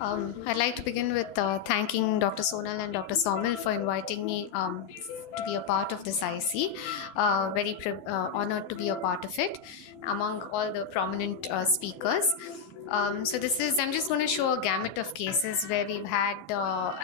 I'd like to begin with thanking Dr. Sonal and Dr. Somil for inviting me to be a part of this IC. Very honored to be a part of it among all the prominent speakers. I'm just going to show a gamut of cases where we've had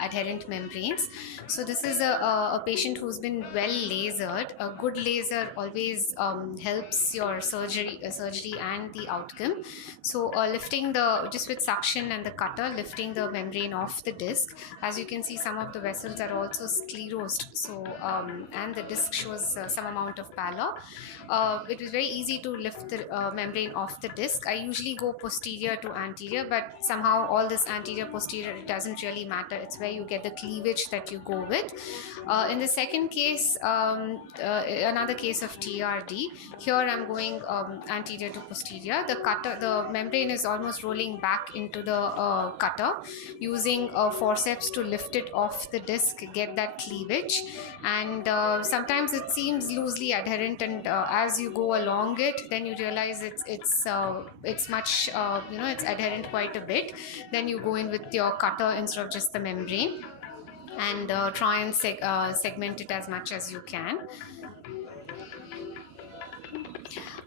adherent membranes. So this is a patient who's been well lasered. A good laser always helps your surgery and the outcome. So lifting just with suction and the cutter, lifting the membrane off the disc. As you can see, some of the vessels are also sclerosed. And the disc shows some amount of pallor. It was very easy to lift the membrane off the disc. I usually go posterior to anterior, but somehow all this anterior posterior, it doesn't really matter. It's where you get the cleavage that you go with. In the second case, another case of TRD, here I'm going anterior to posterior. The membrane is almost rolling back into the cutter, using forceps to lift it off the disc, get that cleavage. And sometimes it seems loosely adherent, and as you go along it, then you realize it's much it's adherent quite a bit. Then you go in with your cutter instead of just the membrane, and try and segment it as much as you can.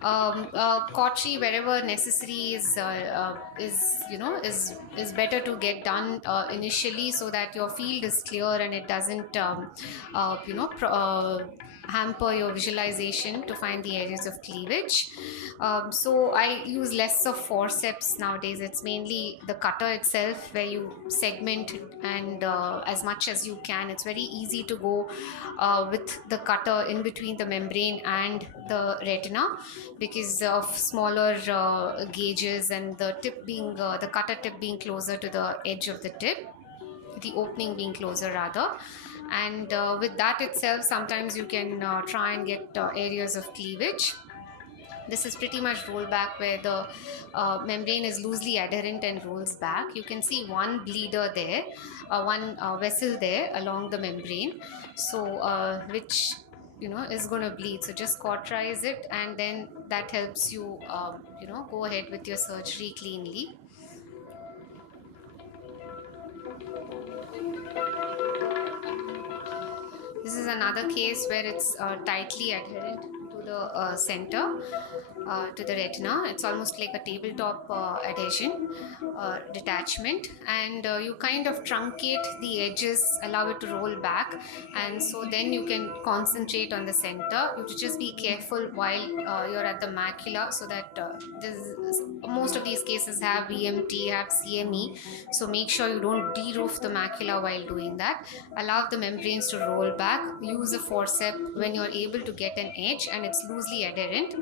Cautery wherever necessary is better to get done initially, so that your field is clear and it doesn't hamper your visualization to find the areas of cleavage. So I use less of forceps nowadays. It's mainly the cutter itself where you segment and as much as you can. It's very easy to go with the cutter in between the membrane and the retina, because of smaller gauges, and the cutter tip being closer to the edge of the tip, the opening being closer rather. And with that itself, sometimes you can try and get areas of cleavage. This is pretty much rollback, where the membrane is loosely adherent and rolls back. You can see one bleeder there, one vessel there along the membrane, so which is going to bleed. So just cauterize it, and then that helps you go ahead with your surgery cleanly. This is another case where it's tightly adherent to the center, to the retina. It's almost like a tabletop adhesion, detachment, and you kind of truncate the edges, allow it to roll back, and so then you can concentrate on the center. You have to just be careful while you're at the macula, so that most of these cases have VMT, have CME, so make sure you don't de-roof the macula while doing that. Allow the membranes to roll back. Use a forceps when you're able to get an edge and it's loosely adherent,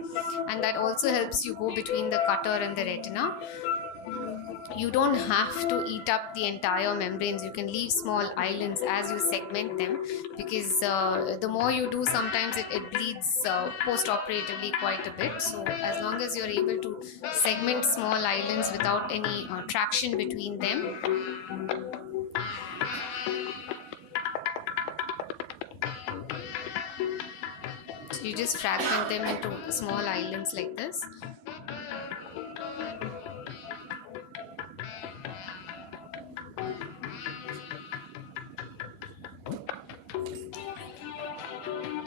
and that also helps you go between the cutter and the retina. You don't have to eat up the entire membranes. You can leave small islands as you segment them, because the more you do, sometimes it bleeds post-operatively quite a bit. So as long as you're able to segment small islands without any traction between them, so you just fragment them into small islands like this.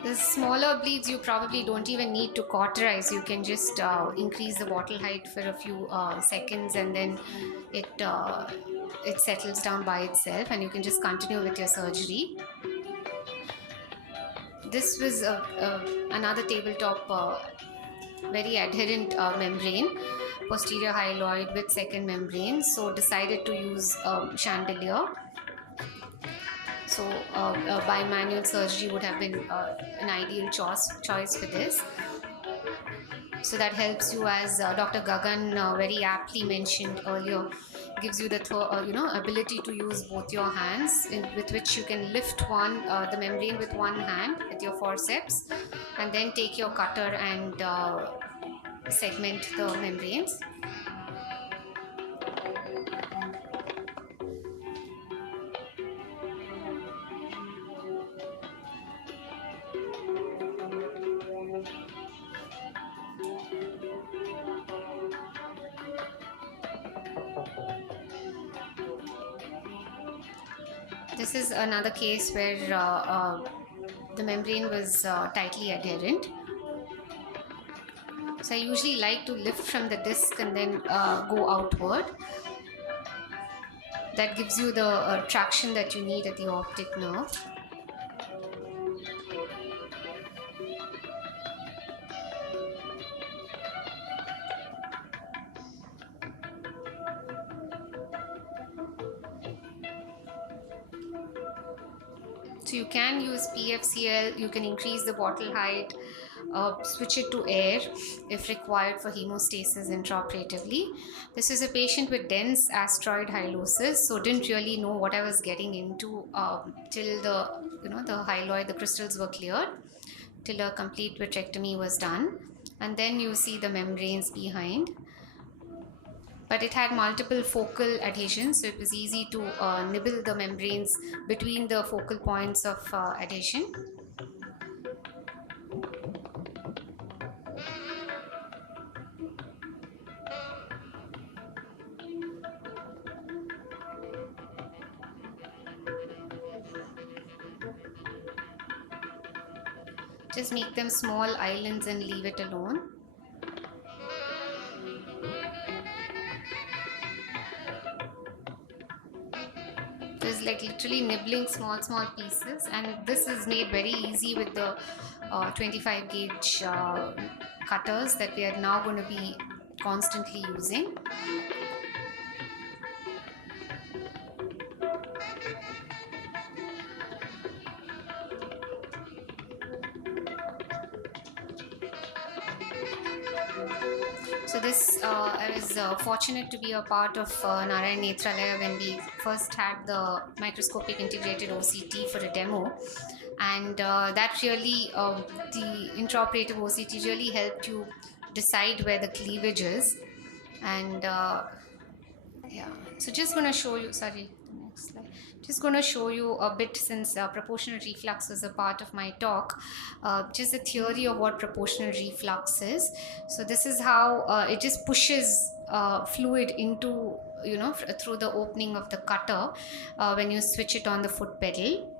The smaller bleeds, you probably don't even need to cauterize. You can just increase the bottle height for a few seconds, and then it settles down by itself, and you can just continue with your surgery. This was another tabletop very adherent membrane, posterior hyaloid with second membrane. So decided to use chandelier. So bimanual surgery would have been an ideal choice for this. So that helps you, as Dr. Gagan very aptly mentioned earlier, gives you the ability to use both your hands, with which you can lift the membrane with one hand with your forceps, and then take your cutter and segment the membranes. This is another case where the membrane was tightly adherent. So I usually like to lift from the disc and then go outward. That gives you the traction that you need at the optic nerve. So you can use PFCL, you can increase the bottle height, switch it to air if required for hemostasis intraoperatively. This is a patient with dense asteroid hyalosis, so didn't really know what I was getting into till the hyaloid, the crystals were cleared, till a complete vitrectomy was done. And then you see the membranes behind. But it had multiple focal adhesions, so it was easy to nibble the membranes between the focal points of adhesion. Just make them small islands and leave it alone. There's like literally nibbling small pieces, and this is made very easy with the 25 gauge cutters that we are now going to be constantly using. So this, I was fortunate to be a part of Narayan Netralaya when we first had the microscopic integrated OCT for a demo. And that really, the intraoperative OCT really helped you decide where the cleavage is. And yeah, so just going to show you, sorry, the next slide. Just going to show you a bit, since proportional reflux was a part of my talk, just the theory of what proportional reflux is. So this is how it just pushes fluid into, through the opening of the cutter when you switch it on the foot pedal.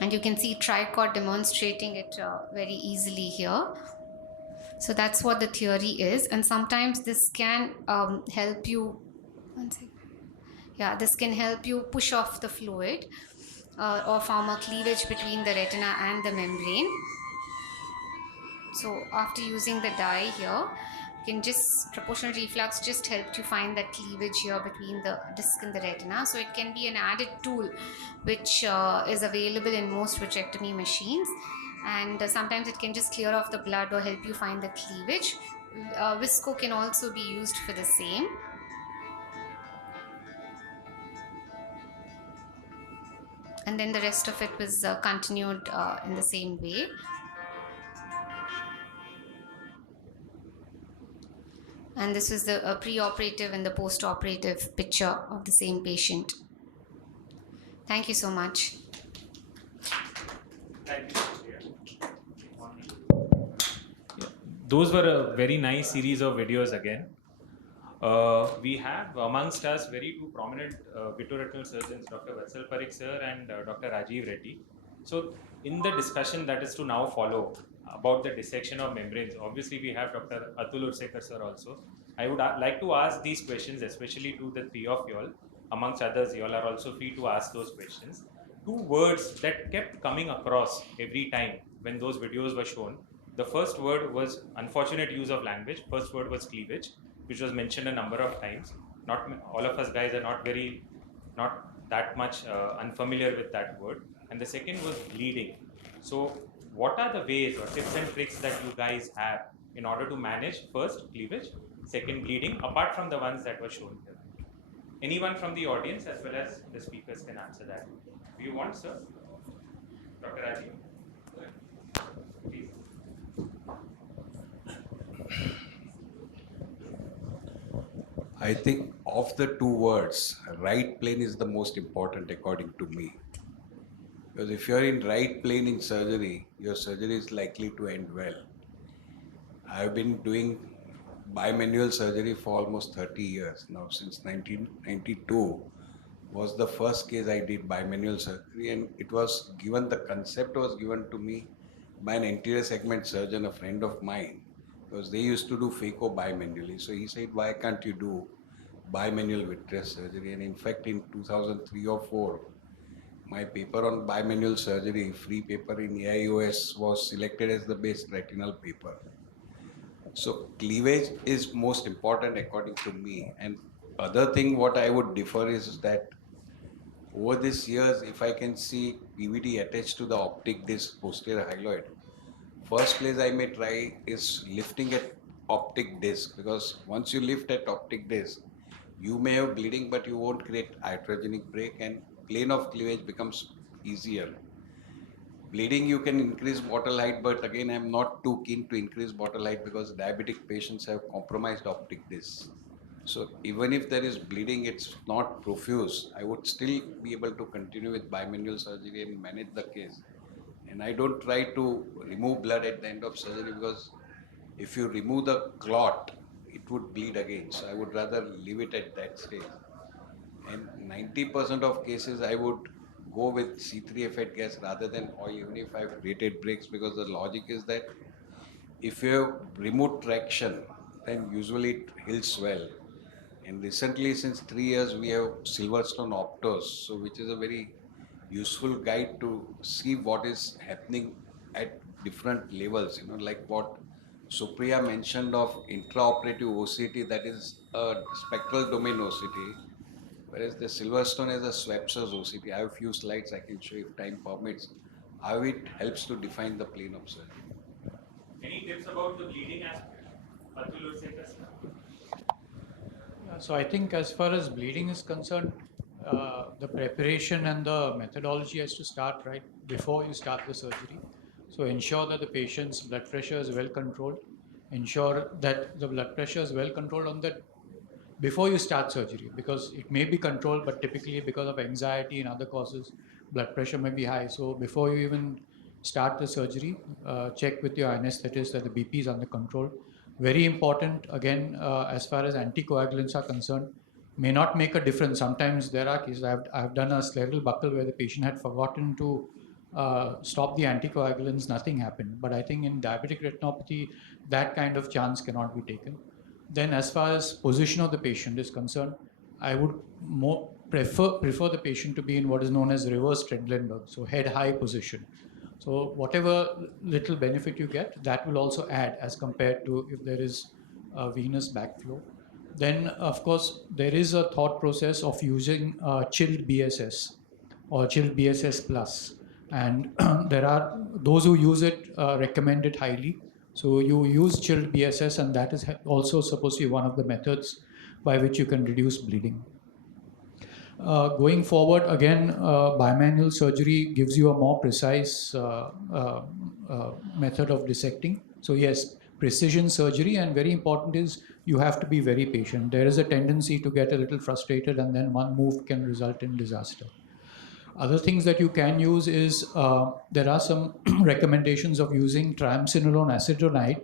And you can see Tricot demonstrating it very easily here. So that's what the theory is. And sometimes this can help you, one second. Yeah, this can help you push off the fluid or form a cleavage between the retina and the membrane. So after using the dye here, proportional reflux just helped you find that cleavage here between the disc and the retina. So it can be an added tool which is available in most vitrectomy machines. And sometimes it can just clear off the blood or help you find the cleavage. Visco can also be used for the same. And then the rest of it was continued in the same way. And this is the pre-operative and the post-operative picture of the same patient. Thank you so much. Thank you. Those were a very nice series of videos again. We have amongst us very two prominent vitreoretinal surgeons, Dr. Vatsal Parikh sir and Dr. Rajiv Reddy. So in the discussion that is to now follow about the dissection of membranes, obviously we have Dr. Atul Ursekar sir also. I would like to ask these questions, especially to the three of you all. Amongst others, you all are also free to ask those questions. Two words that kept coming across every time when those videos were shown. The first word was unfortunate use of language. First word was cleavage, which was mentioned a number of times. Not all of us guys are not that much unfamiliar with that word. And the second was bleeding. So what are the ways or tips and tricks that you guys have in order to manage first cleavage, second bleeding, apart from the ones that were shown here? Anyone from the audience as well as the speakers can answer that. Do you want, sir? Dr. Rajiv? Please. I think of the two words, right plane is the most important according to me. Because if you're in right plane in surgery, your surgery is likely to end well. I've been doing bimanual surgery for almost 30 years now, since 1992, was the first case I did bimanual surgery, and it was given, the concept was given to me by an anterior segment surgeon, a friend of mine, because they used to do phaco bimanually. So he said, why can't you do bimanual vitreous surgery? And in fact, in 2003 or 4, my paper on bimanual surgery, free paper in AIOS, was selected as the best retinal paper. So cleavage is most important according to me. And other thing what I would differ is that over these years, if I can see PVD attached to the optic disc posterior hyaloid, first place I may try is lifting at optic disc, because once you lift at optic disc, you may have bleeding, but you won't create iatrogenic break, and plane of cleavage becomes easier. Bleeding, you can increase bottle height, but again, I'm not too keen to increase bottle height because diabetic patients have compromised optic discs. So even if there is bleeding, it's not profuse, I would still be able to continue with bimanual surgery and manage the case. And I don't try to remove blood at the end of surgery, because if you remove the clot, it would bleed again. So I would rather leave it at that stage. And 90% of cases, I would go with C3 fat gas rather than oil, even if I've created breaks, because the logic is that if you have removed traction, then usually it heals well. And recently, since 3 years, we have Silverstone Optos, so which is a very useful guide to see what is happening at different levels. Like what Supriya mentioned of intraoperative OCT, that is a spectral domain OCT, whereas the Silverstone is a Schweppes OCT. I have a few slides I can show if time permits, how it helps to define the plane of surgery. Any tips about the bleeding aspect? So I think as far as bleeding is concerned, the preparation and the methodology has to start right before you start the surgery. So ensure that the patient's blood pressure is well controlled. Ensure that the blood pressure is well controlled on the before you start surgery, because it may be controlled, but typically because of anxiety and other causes, blood pressure may be high. So before you even start the surgery, check with your anesthetist that the BP is under control. Very important, again, as far as anticoagulants are concerned, may not make a difference. Sometimes there are cases, I've done a scleral buckle where the patient had forgotten to stop the anticoagulants, nothing happened. But I think in diabetic retinopathy, that kind of chance cannot be taken. Then as far as position of the patient is concerned, I would more prefer the patient to be in what is known as reverse Trendelenburg, so head high position. So whatever little benefit you get, that will also add as compared to if there is a venous backflow. Then of course there is a thought process of using chilled BSS or chilled BSS plus, and there are those who use it recommend it highly. So you use chilled BSS, and that is also supposed to be one of the methods by which you can reduce bleeding. Going forward, again, bimanual surgery gives you a more precise method of dissecting. So yes, precision surgery, and very important is you have to be very patient. There is a tendency to get a little frustrated, and then one move can result in disaster. Other things that you can use is there are some recommendations of using triamcinolone acetonide,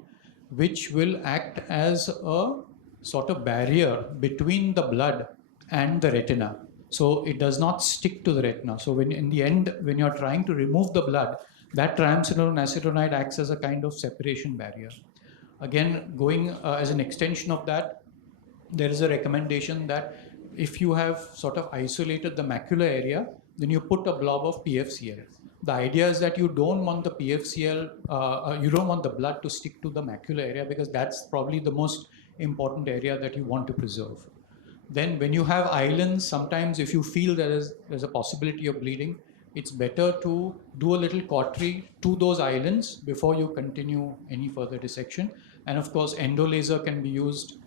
which will act as a sort of barrier between the blood and the retina. So it does not stick to the retina. So when in the end, when you're trying to remove the blood, that triamcinolone acetonide acts as a kind of separation barrier. Again, going as an extension of that, there is a recommendation that if you have sort of isolated the macular area, then you put a blob of PFCL. The idea is that you don't want the PFCL, you don't want the blood to stick to the macular area, because that's probably the most important area that you want to preserve. Then when you have islands, sometimes if you feel there's a possibility of bleeding, it's better to do a little cautery to those islands before you continue any further dissection. And of course, endolaser can be used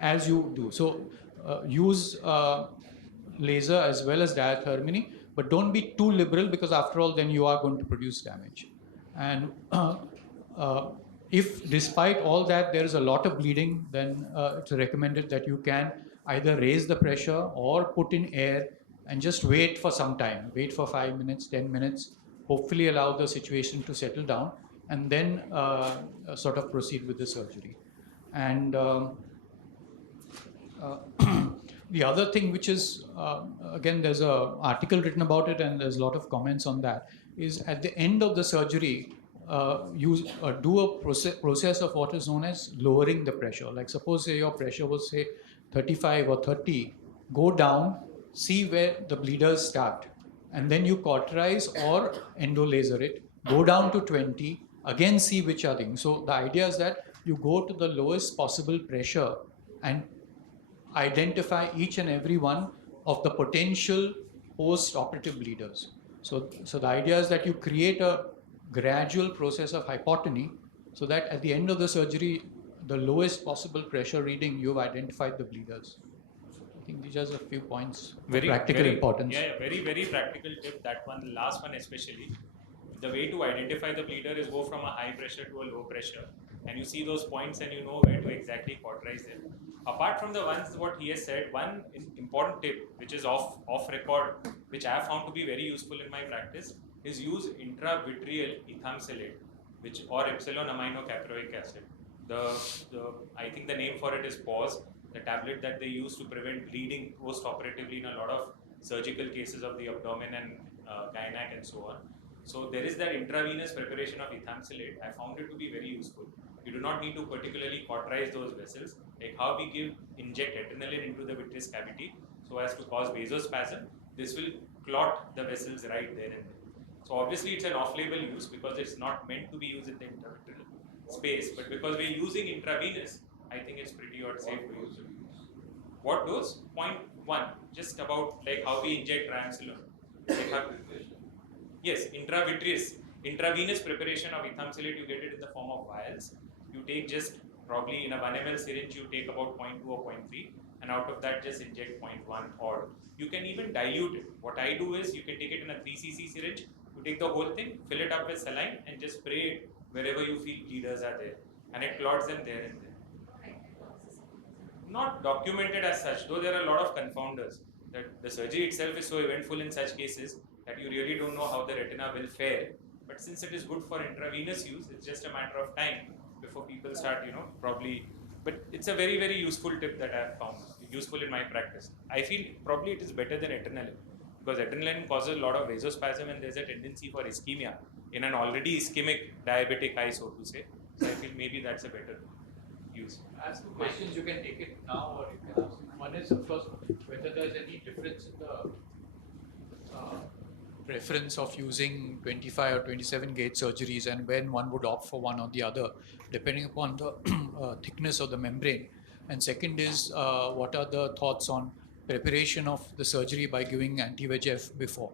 as you do. So use laser as well as diathermy, but don't be too liberal, because after all, then you are going to produce damage. And if despite all that there is a lot of bleeding, then it's recommended that you can either raise the pressure or put in air and just wait for some time. Wait for 5 minutes, 10 minutes, hopefully allow the situation to settle down, and then sort of proceed with the surgery. And The other thing, which is again, there's a article written about it, and there's a lot of comments on that, is at the end of the surgery, you do a process of what is known as lowering the pressure. Like suppose say your pressure was say 35 or 30, go down, see where the bleeders start, and then you cauterize or endolaser it, go down to 20, again see which are things. So the idea is that you go to the lowest possible pressure and identify each and every one of the potential post-operative bleeders. So the idea is that you create a gradual process of hypotony so that at the end of the surgery, the lowest possible pressure reading, you've identified the bleeders. I think these are a few points of practical importance. Yeah, very, very practical tip. That one, the last one especially. The way to identify the bleeder is go from a high pressure to a low pressure, and you see those points and you know where to exactly cauterize them. Apart from the ones what he has said, one important tip which is off record, which I have found to be very useful in my practice, is use intravitreal ethamsalate, which or epsilon aminocaproic acid. I think the name for it is PAUSE, the tablet that they use to prevent bleeding post-operatively in a lot of surgical cases of the abdomen and gynec and so on. So there is that intravenous preparation of ethamsalate. I found it to be very useful. You do not need to particularly cauterize those vessels, like how we inject adrenaline into the vitreous cavity so as to cause vasospasm. This will clot the vessels right there and then. So obviously it's an off-label use because it's not meant to be used in the intravitreal space, but because we're using intravenous, I think it's pretty safe to use. What dose? 0.1, just about like how we inject triamcinolone. Yes, intravenous preparation of ethamsalate, you get it in the form of vials. You take just probably in a 1 ml syringe, you take about 0.2 or 0.3, and out of that just inject 0.1 or you can even dilute it. What I do is you can take it in a 3 cc syringe, you take the whole thing, fill it up with saline and just spray it wherever you feel bleeders are there, and it clots them there and there. Not documented as such, though there are a lot of confounders. That the surgery itself is so eventful in such cases that you really don't know how the retina will fare. But since it is good for intravenous use, it's just a matter of time before people start, probably. But it's a very, very useful tip that I have found useful in my practice. I feel probably it is better than adrenaline because adrenaline causes a lot of vasospasm and there's a tendency for ischemia in an already ischemic diabetic eye, so to say. So I feel maybe that's a better use. Ask two questions, you can take it now or you can ask. One is, of course, whether there's any difference in the preference of using 25 or 27 gauge surgeries and when one would opt for one or the other, depending upon the thickness of the membrane. And second is, what are the thoughts on preparation of the surgery by giving anti-VEGF before?